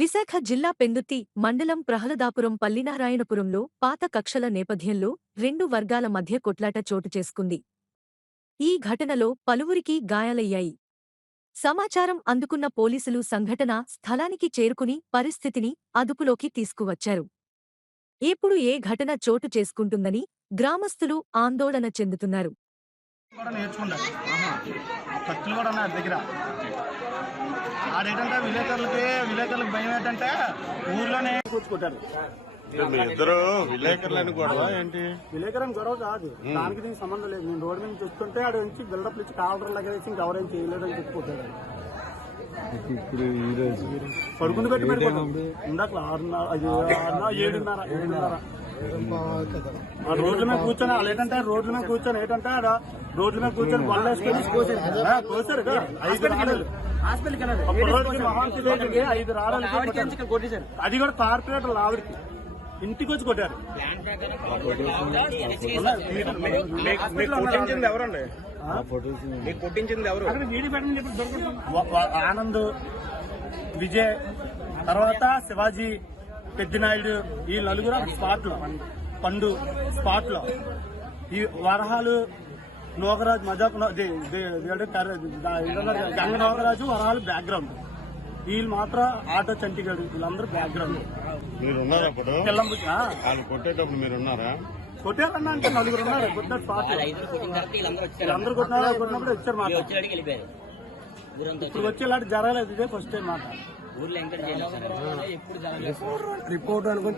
విశాఖ జిల్లా పెందుర్తి మండలం ప్రహ్లాదాపురం పల్లినారాయణపురంలో పాత కక్షల నేపథ్యంలో రెండు వర్గాల మధ్య కొట్లాట చోటు చేసుకుంది. ఈ ఘటనలో పలువురికి గాయాలయ్యాయి. సమాచారం అందుకున్న పోలీసులు సంఘటనా స్థలానికి చేరుకుని పరిస్థితిని అదుపులోకి తీసుకువచ్చారు. ఎప్పుడు ఏ ఘటన చోటు చేసుకుంటుందని గ్రామస్తులు ఆందోళన చెందుతున్నారు. ఆడేంటంటే విలేకరులకు భయం ఏంటంటే ఊర్లోనే కూర్చుకుంటారు. ఇద్దరు విలేకరులని గొడవ ఏంటి? విలేకరని గొడవ కాదు, దానికి దీనికి సంబంధం లేదు. నేను రోడ్డు మీద చూస్తుంటే ఆడ నుంచి బిల్డప్ ఇచ్చి కాలర్ లగేసి ఇంకెవరేం చేయలేదని చెప్పుకుంటాడు. పడుకుని పెట్టి ఇందాక 6:30 రోడ్ల మీద కూర్చొని వాళ్ళు ఏంటంటే రోడ్ల మీద కూర్చొని బొల్ల వేసుకొని కోసారు. 5 రాడలు మహాంతి 5 రాడలు అది కూడా కార్పొరేటర్ ఆవిడకి ఇంటికి వచ్చి కొట్టారు. ఎవరండి కొట్టించింది ఎవరు? ఆనంద్, విజయ్, తర్వాత శివాజీ, పెద్దినాయుడు, ఈ నలుగురు స్పాట్ లో, పండు స్పాట్ లో, ఈ వరహాలు, నోగరాజు, మజాక్ గంగ నోగరాజు, వరహాలు బ్యాక్గ్రౌండ్, వీళ్ళు మాత్రం ఆటో చంటిగాడు, వీళ్ళందరూ బ్యాక్గ్రౌండ్. కొట్టేటప్పుడు మీరు ఉన్నారా? కొట్టారన్నా అంటే 4 ఉన్నారు. కొట్టిన స్పాట్ వీళ్ళందరూ కొట్టినప్పుడు వచ్చారు మాట. ఇప్పుడు వచ్చి ఇలాంటి జరగలేదు, ఇదే ఫస్ట్ టైం మాట. రిపోర్ట్ అనుకుని